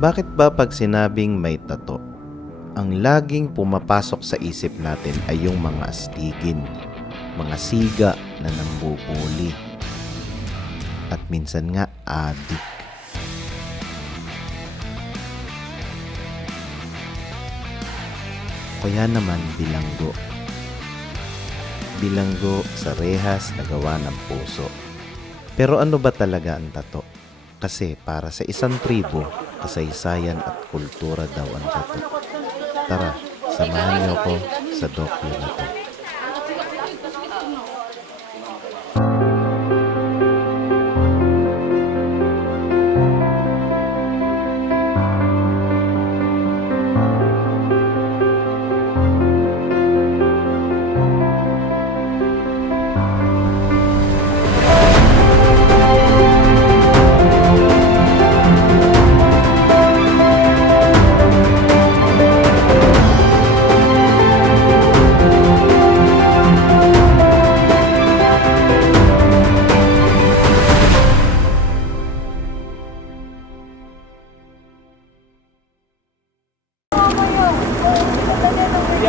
Bakit ba pag sinabing may tato, ang laging pumapasok sa isip natin ay yung mga astigin, mga siga na nambubuli, at minsan nga adik. Kaya naman bilanggo. Bilanggo sa rehas na gawa ng puso. Pero ano ba talaga ang tato? Kasi para sa isang tribo, kasaysayan at kultura daw ang tato. Tara, samahan niyo ko sa dokyo na to.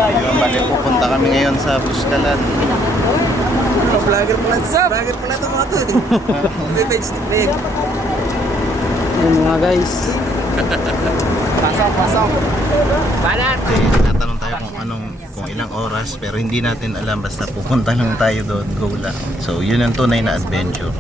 Yung bali, pupunta kami ngayon sa Buskalan. Vlogger pala ito. Vlogger pala ito mga to. May page stick. Yun mga guys. Pasok. Balat. Tinatanong tayo kung ilang oras, pero hindi natin alam, basta pupunta lang tayo doon, go lang. So yun ang tunay na adventure.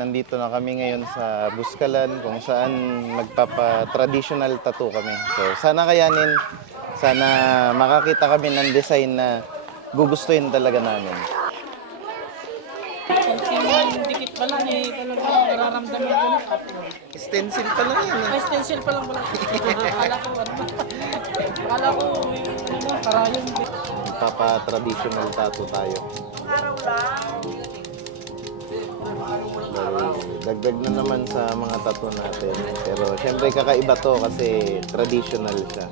Nandito na kami ngayon sa Buskalan kung saan magpapa-traditional tattoo kami. So sana kayanin, sana makakita kami ng design na gugustuhin talaga namin. Yung dikit pa lang eh, talagang nararamdaman ko na. Stencil pa lang yan. May stencil pa lang pala. Akala ko ano ba? Akala ko may ano, karayon. Magpapa-traditional tattoo tayo. Dagdag na naman sa mga tattoo natin. Pero syempre kakaiba to kasi traditional siya.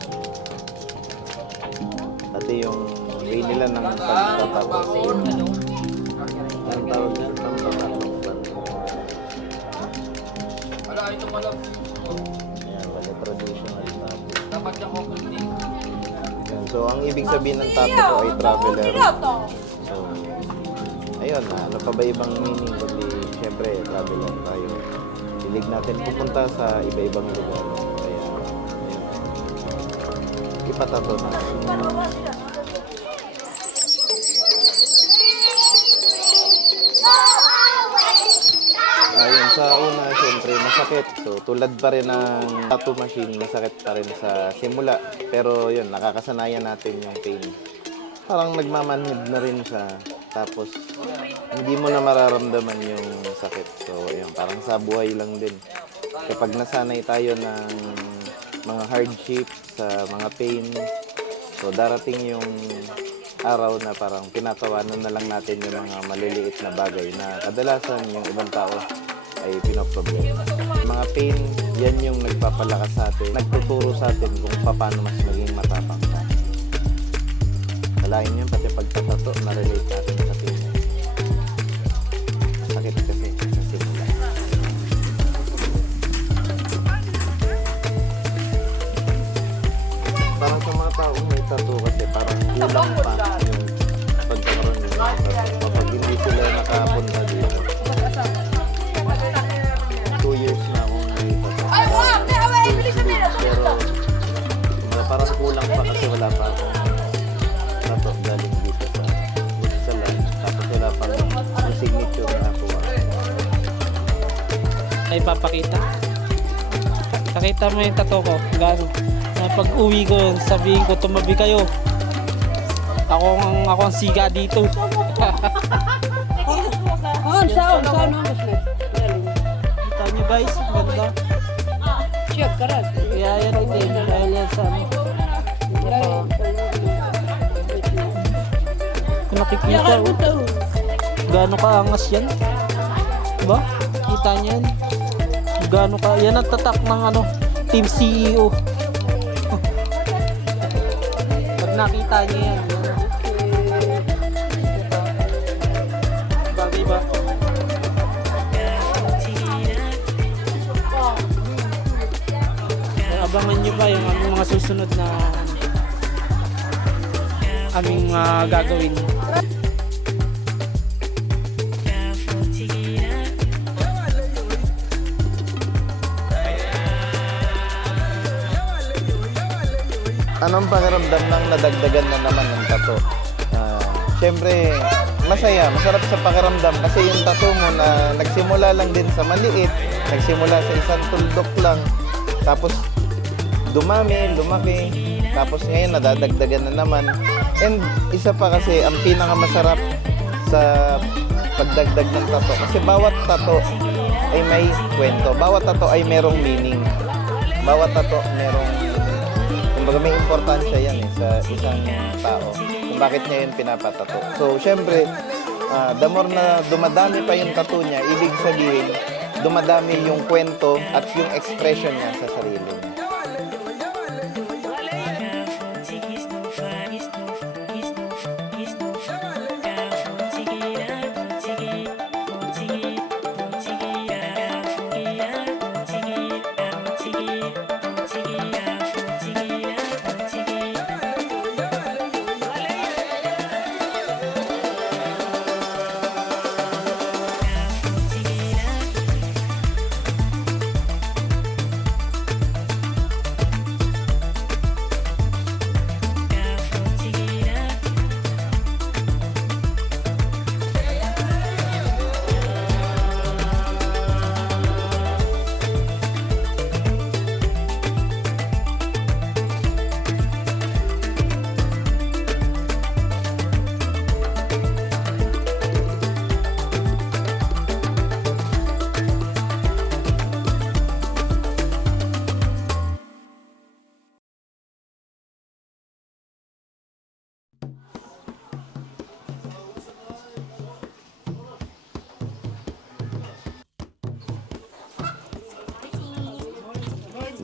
Pati yung way nila ng pagtatato. Ang tawag niyan, pagtatato. Ayan, pala traditional tattoo. Ayan, so ang ibig sabihin ng tattoo ko ay traveler. So, ayun, ano pa ba ibang meaning kundi syempre traveler tayo. Hilig natin pupunta sa iba-ibang lugar. Kaya, ayun. Ipatato na. Ayun, sa una, syempre masakit. So, tulad pa rin ng tattoo machine, masakit pa rin sa simula. Pero yun, nakakasanayan natin yung pain. Parang nagmamanhid na rin siya. Tapos, hindi mo na mararamdaman yung sakit. So, ayun, parang sa buhay lang din. Kapag nasanay tayo ng mga hardship, sa mga pain. So darating yung araw na parang pinatawanan na lang natin yung mga maliliit na bagay na kadalasan yung ibang tao ay pinoproblema. Mga pain, yan yung nagpapalakas sa atin, nagtuturo sa atin kung paano mas maging matapang ka. Kalahin yun, pati pagtatato, na-relate natin sa pain. Masakit kasi sa simula. Parang sa mga taong may tattoo kasi parang kulang pa yung pagkakaroon ng mga tattoo. Kapag hindi sila nakapunta dito. 2 years na akong may tattoo. Pero parang kulang pa kasi wala pa akong tattoo galing dito sa Switzerland. Tapos wala pa yung signature na ako. Ay papakita. Pakita mo yung tattoo ko. Gano. Na pag uwi ko, sabihin ko tumabi kayo. Ako ang siga dito. Saan Kita nyo guys, ganda. Check karat. Kaya yan itim. Dahil yan sa ano. Kung nakikita, oh. Gaano kaangas yan. Diba? Kita nyo yan. Gaano ka. Yan ang tatak ng ano, Team CEO. Pag nakita nyo yan. Bagay ba? Abangan nyo pa yung aming mga susunod na aming gagawin. Anong pakiramdam ng nadagdagan na naman ng tattoo? Siyempre, masaya, masarap sa pakiramdam kasi yung tattoo mo na nagsimula lang din sa maliit, nagsimula sa isang tuldok lang, tapos dumami, lumaki, tapos ngayon nadadagdagan na naman. And isa pa kasi, ang pinakamasarap sa pagdagdag ng tattoo, kasi bawat tattoo ay may kwento, bawat tattoo ay merong meaning, bawat tattoo merong, kumbaga may importansya yan sa isang tao kung bakit niya yun pinapatato. So syempre, the more na dumadami pa yung tattoo niya, ibig sabihin dumadami yung kwento at yung expression niya sa sarili niya.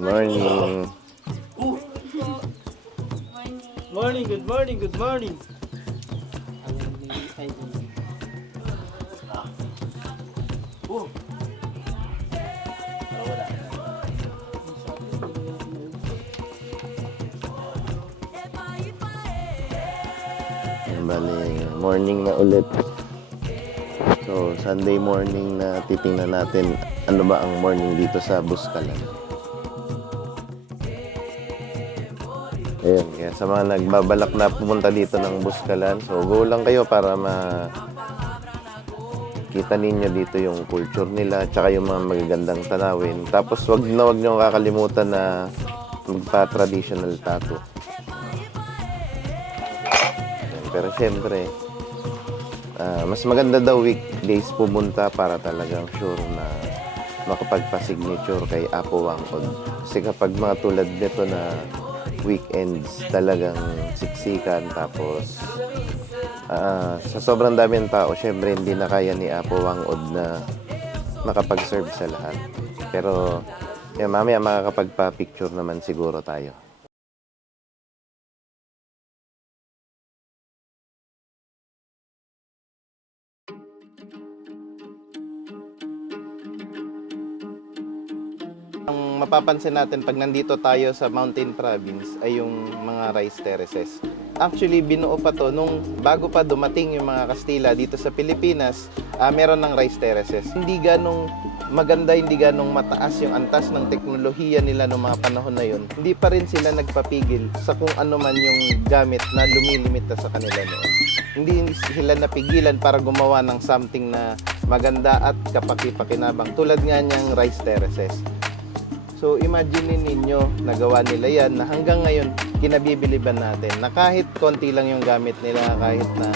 Morning. Morning, good morning, good morning. Bali, morning na ulit. So, Sunday morning na titingnan natin ano ba ang morning dito sa Buskalan. Ayun, kaya sa mga nagbabalak na pumunta dito ng Buskalan, so go lang kayo para kita ninyo dito yung culture nila, tsaka yung mga magagandang tanawin. Tapos wag nyo kakalimutan na magpa-traditional tattoo. Pero syempre, mas maganda daw weekdays pumunta para talagang sure na makapagpa-signature kay Apo Wangod. Kasi kapag mga tulad nito na weekends, talagang siksikan, tapos sa sobrang dami ng tao, syempre hindi na kaya ni Apo Wangod na makapag-serve sa lahat. Pero yan, mamaya makakapagpa-picture naman siguro tayo. Ang mapapansin natin pag nandito tayo sa Mountain Province ay yung mga rice terraces. Actually, binuo pa to nung bago pa dumating yung mga Kastila dito sa Pilipinas, meron ng rice terraces. Hindi ganong maganda, hindi ganong mataas yung antas ng teknolohiya nila noong mga panahon na yun. Hindi pa rin sila nagpapigil sa kung ano man yung gamit na lumilimita sa kanila noon. Hindi sila napigilan para gumawa ng something na maganda at kapaki-pakinabang. Tulad nga niyang rice terraces. So imagine ninyo, nagawa nila yan na hanggang ngayon kinabibiliban natin na kahit konti lang yung gamit nila, kahit na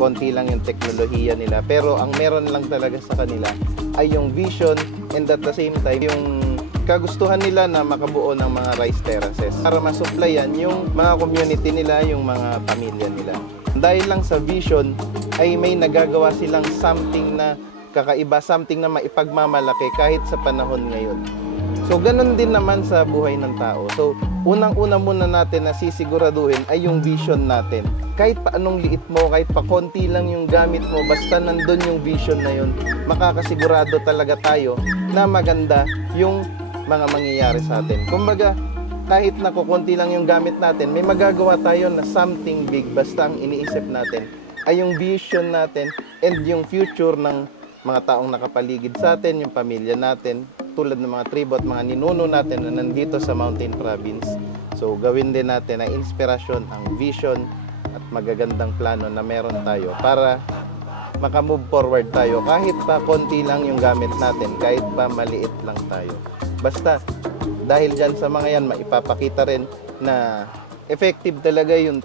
konti lang yung teknolohiya nila, pero ang meron lang talaga sa kanila ay yung vision and at the same time yung kagustuhan nila na makabuo ng mga rice terraces para masupplyan yung mga community nila, yung mga pamilya nila. Dahil lang sa vision ay may nagagawa silang something na kakaiba, something na maipagmamalaki kahit sa panahon ngayon. So, ganun din naman sa buhay ng tao. So, unang-una muna natin na sisiguraduhin ay yung vision natin. Kahit pa anong liit mo, kahit pa konti lang yung gamit mo, basta nandun yung vision na yun, makakasigurado talaga tayo na maganda yung mga mangyayari sa atin. Kumbaga, kahit na kukunti lang yung gamit natin, may magagawa tayo na something big. Basta ang iniisip natin ay yung vision natin and yung future ng mga taong nakapaligid sa atin, yung pamilya natin, tulad ng mga tribo at mga ninuno natin na nandito sa Mountain Province. So gawin din natin ang inspirasyon, ang vision at magagandang plano na meron tayo para makamove forward tayo kahit pa konti lang yung gamit natin, kahit pa maliit lang tayo. Basta dahil dyan sa mga yan, maipapakita rin na effective talaga yung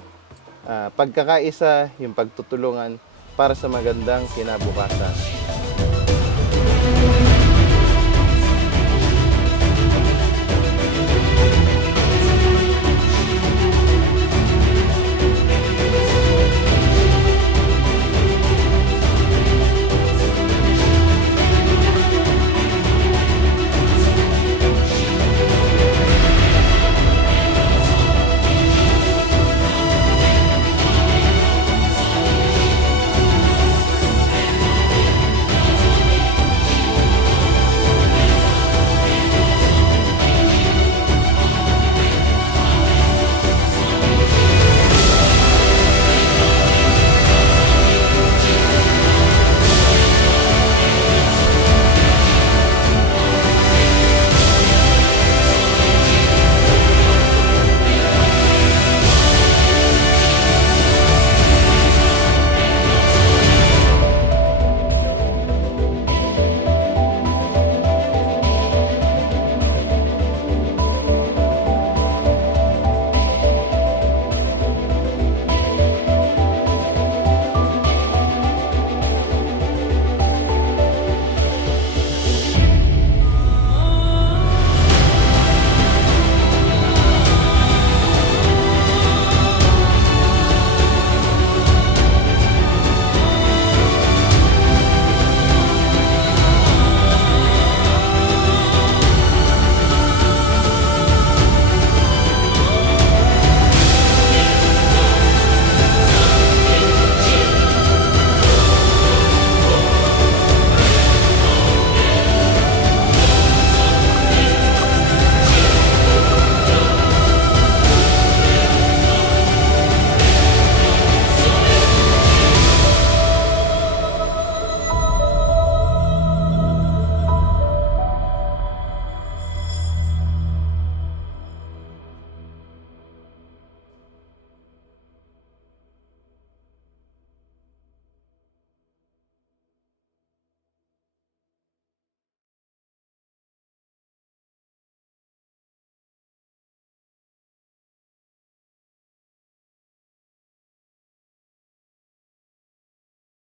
pagkakaisa, yung pagtutulungan para sa magandang kinabukasan.